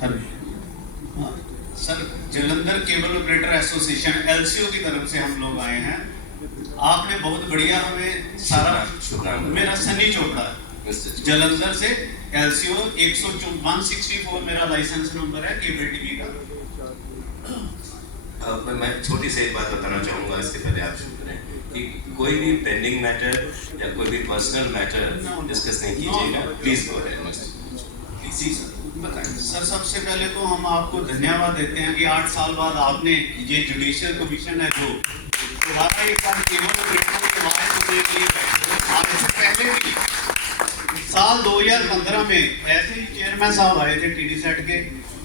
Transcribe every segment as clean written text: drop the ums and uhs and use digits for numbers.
हाँ, sir Jalandhar cable operator association LCO की तरफ से हम लोग आए हैं। आपने बहुत बढ़िया हमें सारा, मेरा सनी चोपड़ा जलंधर से एलसीओ 164 मेरा लाइसेंस नंबर है केबल टीवी का। मैं छोटी सी एक बात बताना चाहूँगा इसके पहले आप शुरू करें कि कोई भी पेंडिंग मैटर या कोई भी पर्सनल मैटर डिस्कस नहीं कीजिएगा, प्लीज गो अहेड। जी सर बताएं। सर सबसे पहले तो हम आपको धन्यवाद देते हैं कि 8 साल बाद आपने ये जुडिशियल कमीशन है जो दोबारा एक बार केबल ऑपरेटरों की आवाज़ सुनने के लिए बैठे। आप इससे पहले भी साल 2015 में ऐसे ही चेयरमैन साहब आए थे टीडीसेट के,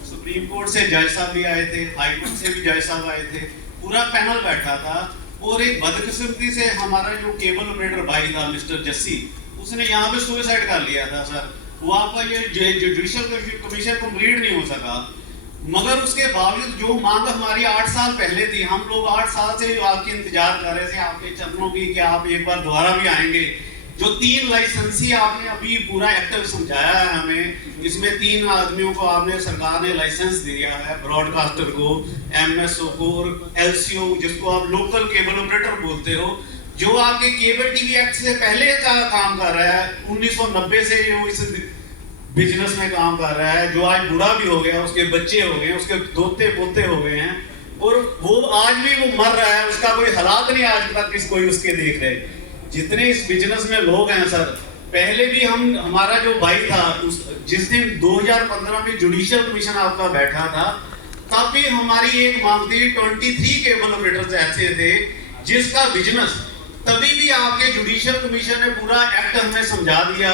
सुप्रीम कोर्ट से जज साहब भी आए थे, हाई कोर्ट से भी जज साहब आए थे, पूरा पैनल बैठा था। और एक बदकिस्मती से हमारा जो केबल ऑपरेटर भाई था मिस्टर जस्सी, उसने यहाँ पे सुसाइड कर लिया था सर। वो आपका ये जुडिशियल कमीशन कंप्लीट नहीं हो सका। मगर उसके बावजूद जो मांग हमारी 8 साल पहले थी, हम लोग 8 साल से आपके इंतजार कर रहे थे आपके चरणों की कि आप एक बार दोबारा भी आएंगे। जो 3 लाइसेंसी आपने अभी पूरा एक्टिव समझाया है हमें, इसमें 3 आदमियों को आपने सरकार ने लाइसेंस दिया है, ब्रॉडकास्टर को, एमएसओ को और एलसीओ जिसको आप लोकल केबल ऑपरेटर बोलते हो, जो आपके केबल टीवी एक्ट से पहले का काम कर रहा है। 1990 से जो इस बिजनेस में काम कर रहा है, जो आज बूढ़ा भी हो गया, उसके बच्चे हो गए, उसके दोते पोते हो गए हैं, और वो आज भी वो मर रहा है, उसका कोई हालात नहीं आज तक कोई उसके देख रहे। जितने इस बिजनेस में लोग हैं सर, पहले भी हमारा जो भाई था जिस दिन 2015 में जुडिशियल कमीशन आपका बैठा था, तब भी हमारी एक मांग थी। 23 केबल ऑपरेटर्स ऐसे थे जिसका बिजनेस, तभी भी आपके जुडिशियल कमीशन ने पूरा एक्ट हमें समझा दिया,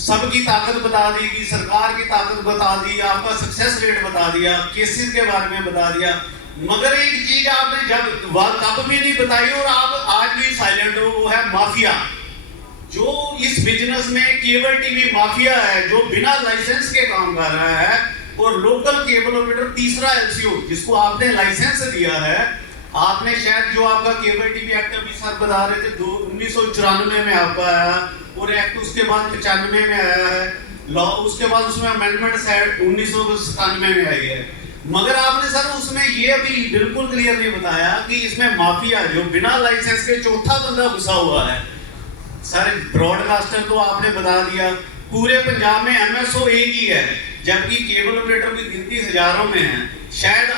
सबकी ताकत बता दी कि सरकार की ताकत बता दी, आपका सक्सेस रेट बता दिया, केसेस के बारे में बता दिया। मगर एक चीज आपने जब तब भी नहीं बताई और आप आज भी साइलेंट हो, वो है माफिया। जो इस बिजनेस में केबल टीवी माफिया है, जो बिना लाइसेंस के काम कर रहा है, और लोकल केबल ऑपरेटर तीसरा एलसीओ जिसको आपने लाइसेंस दिया है, आपने शायद जो आपका केबल टीवी एक्ट अभी सर बता रहे थे 1994 में आपका आया, और एक्ट उसके बाद 95 में आया है लॉ, उसके बाद उसमें अमेंडमेंट 1997 में आई है। मगर आपने सर उसमें ये अभी बिल्कुल क्लियर नहीं बताया कि इसमें माफिया जो बिना लाइसेंस के चौथा बंदा घुसा हुआ है। सर ब्रॉडकास्टर तो आपने बता दिया, पूरे पंजाब में एमएसओ एक ही है, जबकि केबल ऑपरेटर की गिनती हजारों में है। शायद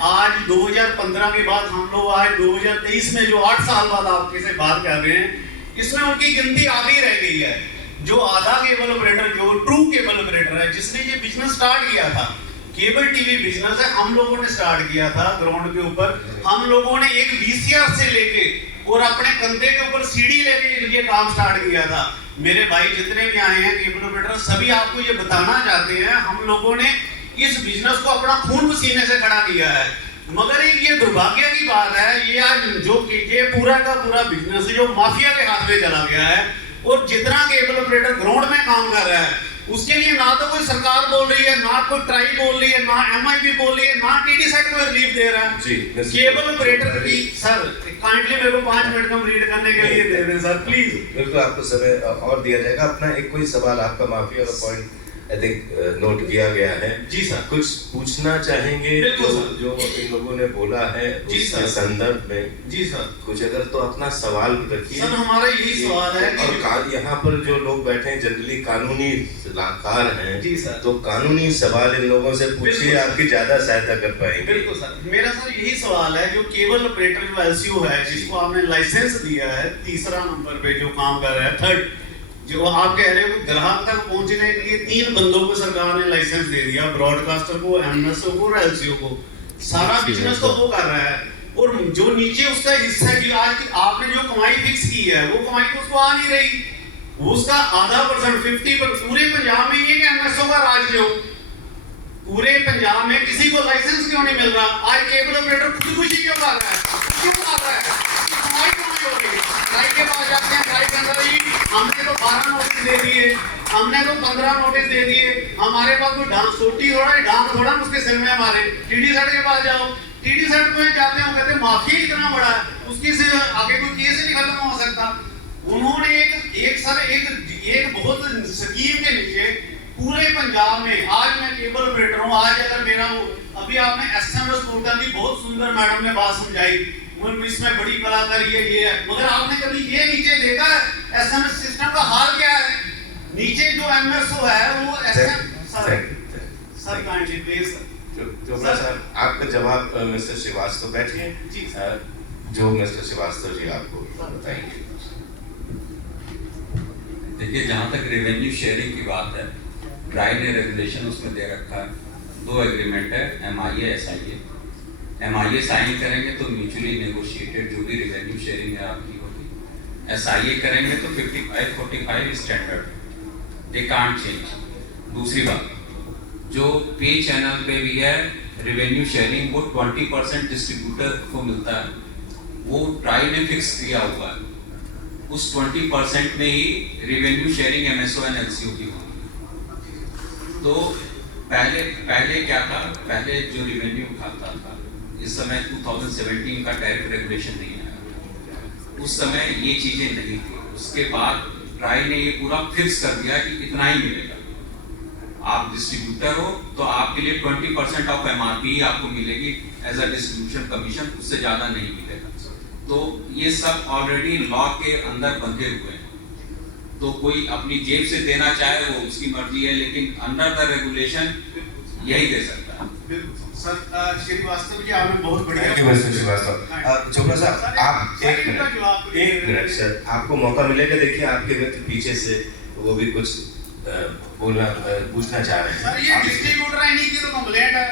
आज 2015 के बाद हम लोग आज 2023 में जो 8 साल बाद आपके से बात कर रहे हैं, इसमें उनकी गिनती आधी रह गई है। जो आधा केबल ऑपरेटर, जो ट्रू केबल ऑपरेटर है, जिसने ये बिजनेस स्टार्ट किया था, केबल टीवी बिजनेस है, हम लोगों ने स्टार्ट किया था ग्राउंड के ऊपर। हम लोगों ने एक वीसीआर से लेके और अपने कंधे के ऊपर सीढ़ी लेके ये काम स्टार्ट किया था। मेरे भाई जितने भी आए हैं केबल ऑपरेटर, सभी आपको ये बताना चाहते हैं, हम लोगों ने इस बिजनेस को अपना खून पसीने से खड़ा किया है। मगर एक ये दुर्भाग्य की बात है, ये आज जो ये पूरा का पूरा बिजनेस जो माफिया के हाथ में चला गया है, और जितना केबल ऑपरेटर ग्राउंड में काम कर रहा है, उसके लिए ना तो कोई सरकार बोल रही है, ना कोई ट्राई बोल रही है, ना एमआईबी बोल रही है, ना टीडीसेट को रिलीफ दे रहा है। केबल ऑपरेटर की सर काइंडली मेरे को 5 मिनट कम रीड करने के लिए दे दें सर प्लीज। बिल्कुल आपको समय और दिया जाएगा। अपना एक कोई सवाल आपका माफिया का पॉइंट आई थिंक नोट किया गया है। जी सर। कुछ पूछना चाहेंगे जो इन लोगों ने बोला है उसके संदर्भ में? जी सर। कुछ अगर तो अपना सवाल रखिए। सर हमारा यही सवाल है और यहाँ पर जो लोग बैठे हैं जनरली कानूनी सलाहकार हैं। जी सर। तो कानूनी सवाल इन लोगों से पूछिए, आपकी ज्यादा सहायता कर पाएंगे। बिल्कुल सर। मेरा सर यही सवाल है, जो केबल ऑपरेटर जो एलसीओ है, जिसको आपने लाइसेंस दिया है, तीसरा नंबर पे जो काम कर रहा है, थर्ड, जो आप कह रहे हो ग्राहक तक पहुंचने के लिए 3 बंदों को सरकार ने लाइसेंस दे दिया, ब्रॉडकास्टर को, एमएसओ को और एलसीओ को। सारा बिजनेस तो वो कर रहा है, और जो नीचे उसका हिस्सा की आज आपने जो कमाई फिक्स की है, वो कमाई तो उसको आ नहीं रही, उसका आधा %, 50%। पूरे पंजाब में ये एमएसओ का राज क्यों? पूरे पंजाब में किसी को लाइसेंस क्यों नहीं मिल रहा? आज केबल ऑपरेटर खुदकुशी क्यों कर रहा है? क्यों कर रहा है? कमाई क्यों नहीं हो रही? ट्राई के पास जाते हैं, ट्राई करता है, हमने तो 12 नोटिस दे दिए, हमने तो 15 नोटिस दे दिए, हमारे पास कोई डांस सोटी थोड़ा है, डांस थोड़ा उसके सिर में मारे। टीडीसेट के पास जाओ, टीडीसेट में जाते हो, कहते माफिया इतना बड़ा है, उसकी से आगे कोई केस नहीं खत्म हो सकता। उन्होंने एक बहुत स्कीम के नीचे पूरे पंजाब में आज मैं केबल ऑपरेटर हूँ, आज अगर मेरा अभी आपने एसएमएस पोर्टल की बहुत सुंदर मैडम ने बात समझाई, इसमें बड़ी कलाकारी ये है, मगर आपने कभी ये नीचे देखा एसएमएस सिस्टम का हाल क्या है? नीचे जो एमएसओ है वो सर काइंडली प्लीज चोपड़ा साहब, आपका जवाब मिस्टर श्रीवास्तव बैठिए जी जो मिस्टर श्रीवास्तव जी आपको बताएंगे। देखिए, जहाँ तक रेवेन्यू शेयरिंग की बात है, ट्राई ने रेगुलेशन उसमें दे रखा है, 2 एग्रीमेंट है, MIA SIA। MIA साइन करेंगे तो म्यूचुअली नेगोशिएटेड जो भी रेवेन्यू शेयरिंग है आपकी होगी, SIA करेंगे तो 55-45 स्टैंडर्ड, दे कांट चेंज। दूसरी बात, जो पे चैनल पे भी है रेवेन्यू शेयरिंग, वो 20% डिस्ट्रीब्यूटर को मिलता है, वो ट्राई ने फिक्स किया हुआ है, उस 20% में ही revenue sharing MSO and LCO की होगी। तो पहले क्या था, पहले जो रेवेन्यू खाता था, इस समय 2017 का टैरिफ रेगुलेशन नहीं आया, उस समय ये चीजें नहीं थी। उसके बाद ट्राई ने ये पूरा फिक्स कर दिया कि इतना ही मिलेगा, आप डिस्ट्रीब्यूटर हो तो आपके लिए 20% ऑफ MRP ही आपको मिलेगी एज अ डिस्ट्रीब्यूशन कमीशन, उससे ज्यादा नहीं मिलेगा। तो ये सब ऑलरेडी लॉ के अंदर बंधे हुए हैं, तो कोई अपनी जेब से देना चाहे वो उसकी मर्जी है, लेकिन अंडर द रेगुलेशन यही दे सकता है। सर श्रीवास्तव जी आपने बहुत बढ़िया। Thank you mister Srivastava. Chopra साहब, आप एक मिनट सर, आपको मौका मिलेगा। देखिए आपके मित्र पीछे से वो भी कुछ बोलना पूछना चाह रहे हैं। सर ये डिस्ट्रीब्यूटर है, नहीं की तो कंप्लेंट है।